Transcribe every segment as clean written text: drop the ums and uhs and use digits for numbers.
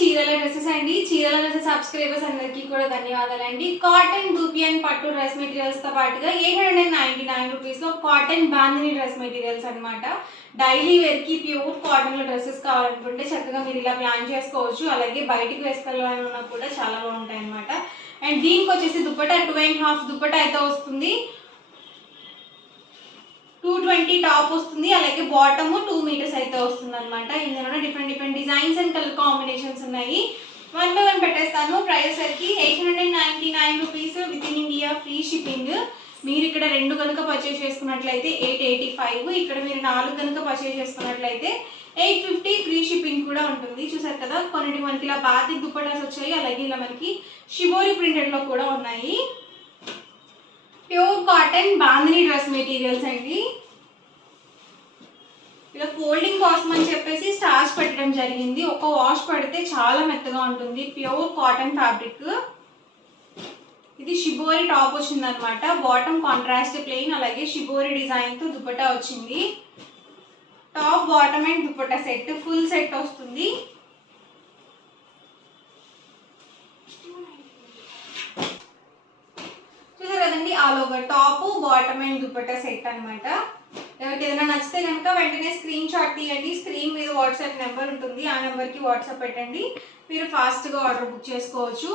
చీరల డ్రెస్సెస్ అండి. చీరల డ్రెస్సెస్ సబ్స్క్రైబర్స్ అందరికీ కూడా ధన్యవాదాలండి. కాటన్ దూపియన్ పట్టు డ్రెస్ మెటీరియల్స్ తో పాటుగా 899 రూపీస్ లో కాటన్ బాందిని డ్రెస్ మెటీరియల్స్ అన్నమాట. డైలీ వేర్ కి ప్యూర్ కాటన్ లో డ్రెస్సెస్ కావాలనుకుంటే చక్కగా మీరు ఇలా ప్లాన్ చేసుకోవచ్చు. అలాగే బయటికి వేసుకోవాలన్నా కూడా చాలా బాగుంటాయి అన్నమాట. అండ్ దీనికి వచ్చేసి దుపట్టా 2.5 దుపట్టా అయితే వస్తుంది. 220 టాప్ వస్తుంది. అలాగే బాటమ్ 2 మీటర్స్ అయితే వస్తుంది అనమాట. ఇందులో different designs and colour combinations ఉన్నాయి. 1 by 1 పెట్టేస్తాను. ప్రైస్ వచ్చేసరికి 899 rupees with in India free shipping. మీరు ఇక్కడ 2 కనుక పర్చేస్ చేసుకున్నట్లయితే 885, ఇక్కడ మీరు 4 కనుక పర్చేస్ చేసుకున్నట్లయితే 850 ఫ్రీ షిప్పింగ్ కూడా ఉంటుంది. చూసారు కదా, కొన్నిటి మనకి ఇలా బాతిక్ దుపట్టాస్ వచ్చాయి. అలాగే ఇలా మనకి షిబోరి ప్రింటెడ్ లో కూడా ఉన్నాయి. Pure cotton bandhani dress materials అండి. ఇలా ఫోల్డింగ్ కోసం అని చెప్పేసి స్టార్చ్ పెట్టడం జరిగింది. ఒక వాష్ పడితే చాలా మెత్తగా ఉంటుంది. Pure cotton fabric. ఇది షిబోరి టాప్ వచ్చింది అనమాట. బాటమ్ కాంట్రాస్ట్ ప్లెయిన్, అలాగే షిబోరి డిజైన్ తో దుపట్టా వచ్చింది. Top bottom and dupatta set, full set వస్తుంది. చూసారు కదండి, all over top bottom and dupatta set అనమాట. ఎవరికి ఏదైనా నచ్చితే కనుక వెంటనే స్క్రీన్ షాట్ తీయండి. స్క్రీన్ మీద వాట్సాప్ నెంబర్ ఉంటుంది. ఆ నెంబర్కి వాట్సాప్ పెట్టండి. మీరు ఫాస్ట్గా ఆర్డర్ బుక్ చేసుకోవచ్చు.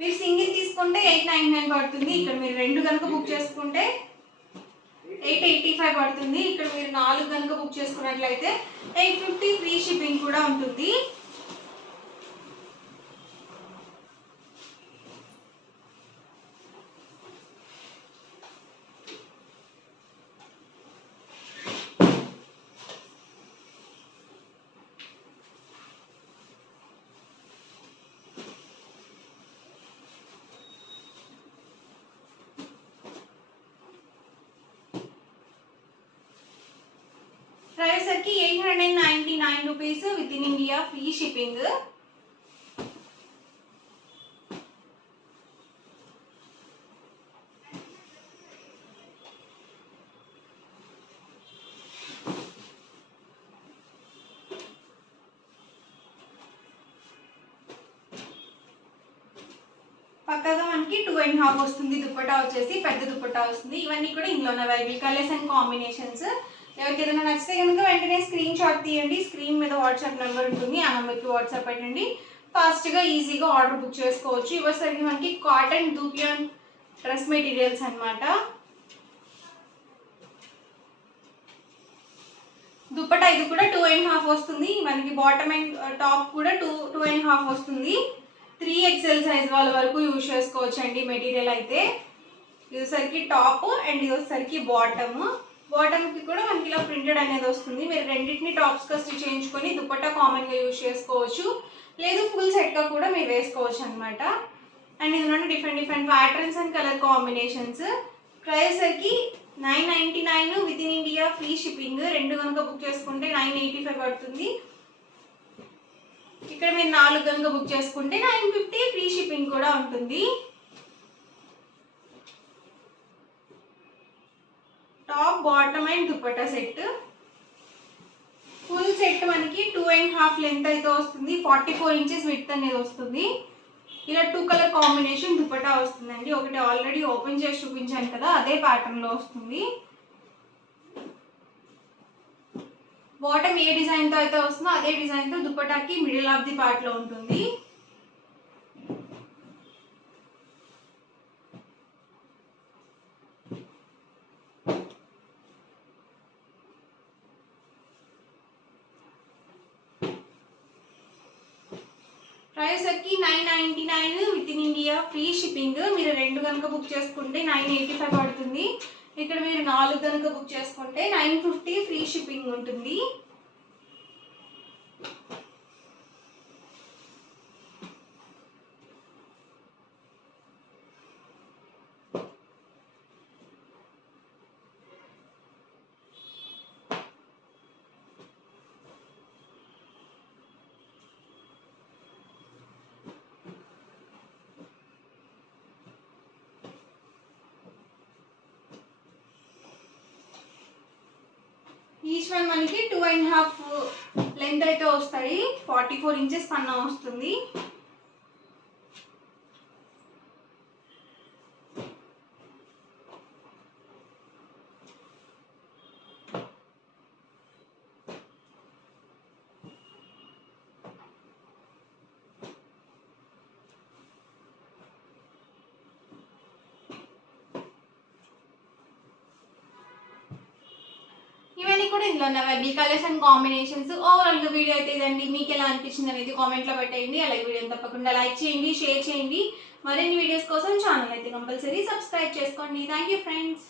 మీరు సింగిల్ తీసుకుంటే 899 పడుతుంది. ఇక్కడ మీరు 2 కనుక బుక్ చేసుకుంటే 885 పడుతుంది. ఇక్కడ మీరు 4 కనుక బుక్ చేసుకున్నట్లయితే 850 ఫ్రీ షిప్పింగ్ కూడా ఉంటుంది. ప్రైస్ వచ్చి 899 rupees with in India free shipping. పక్కగా మనకి 2.5 వస్తుంది. దుపట్టా వచ్చేసి పెద్ద దుపట్టా వస్తుంది. ఇవన్నీ కూడా ఇందులోనే అవైలబుల్ కలర్స్ అండ్ కాంబినేషన్స్. ఎవరికి ఏదైనా నచ్చితే కనుక వెంటనే స్క్రీన్ షాట్ తీయండి. స్క్రీన్ మీద వాట్సాప్ నెంబర్ ఉంటుంది. ఆ నెంబర్కి వాట్సాప్ పెట్టండి. ఫాస్ట్గా ఈజీగా ఆర్డర్ బుక్ చేసుకోవచ్చు. ఇవసరికి మనకి కాటన్ దూపియాన్ డ్రెస్ మెటీరియల్స్ అనమాట. దుపట్టా ఇది కూడా 2.5 వస్తుంది. మనకి బాటమ్ అండ్ టాప్ కూడా 2.5 వస్తుంది. 3XL సైజ్ వాళ్ళ వరకు యూజ్ చేసుకోవచ్చు అండి మెటీరియల్ అయితే. ఇది వచ్చేసరికి టాప్ అండ్ ఇది వచ్చేసరికి బాటమ్. బాటమ్కి కూడా మనకి ఇలా ప్రింటెడ్ అనేది వస్తుంది. మీరు రెండింటిని టాప్స్గా స్టిచ్ చేయించుకొని దుపట్టా కామన్గా యూజ్ చేసుకోవచ్చు. లేదు ఫుల్ సెట్గా కూడా మీరు వేసుకోవచ్చు అనమాట. అండ్ ఇందులో different patterns and colour combinations. Price సరికి 999 with in India free shipping. 2 కనుక బుక్ చేసుకుంటే 985 పడుతుంది. ఇక్కడ మీరు 4 కనుక బుక్ చేసుకుంటే 950 ఫ్రీ షిప్పింగ్ కూడా ఉంటుంది. Top bottom and dupatta set. Full set మనకి 2.5 లెంత్ అయితే వస్తుంది. 44 ఇంచెస్ విడ్త్ అనేది వస్తుంది. ఇలా 2 కలర్ కాంబినేషన్ దుపట్టా వస్తుందండి. ఒకటి ఆల్రెడీ ఓపెన్ చేసి చూపించాను కదా, అదే ప్యాటర్న్ లో వస్తుంది. బాటమ్ ఏ డిజైన్ తో అయితే వస్తుందో అదే డిజైన్ తో దుపట్టాకి మిడిల్ ఆఫ్ ది పార్ట్ లో ఉంటుంది. ప్రైస్ వచ్చి 999 with in India free shipping. మీరు 2 కనుక బుక్ చేసుకుంటే 985 పడుతుంది. ఇక్కడ మీరు 4 కనుక బుక్ చేసుకుంటే 950 ఫ్రీ షిప్పింగ్ ఉంటుంది. ఈచ్ వన్ మనకి 2.5 లెంత్ అయితే వస్తాయి 44 ఇంచెస్ పన్నా వస్తుంది. ఇవన్నీ కూడా ఇందులో ఉన్నవన్నీ కలర్స్ అండ్ కాంబినేషన్స్. ఓవరాల్గా వీడియో అయితే ఇదండి. మీకు ఎలా అనిపించింది అనేది కామెంట్లో పెట్టేయండి. అలాగే వీడియోని తప్పకుండా లైక్ చేయండి, షేర్ చేయండి. మరిన్ని వీడియోస్ కోసం ఛానల్ అయితే కంపల్సరీ సబ్స్క్రైబ్ చేసుకోండి. Thank you friends.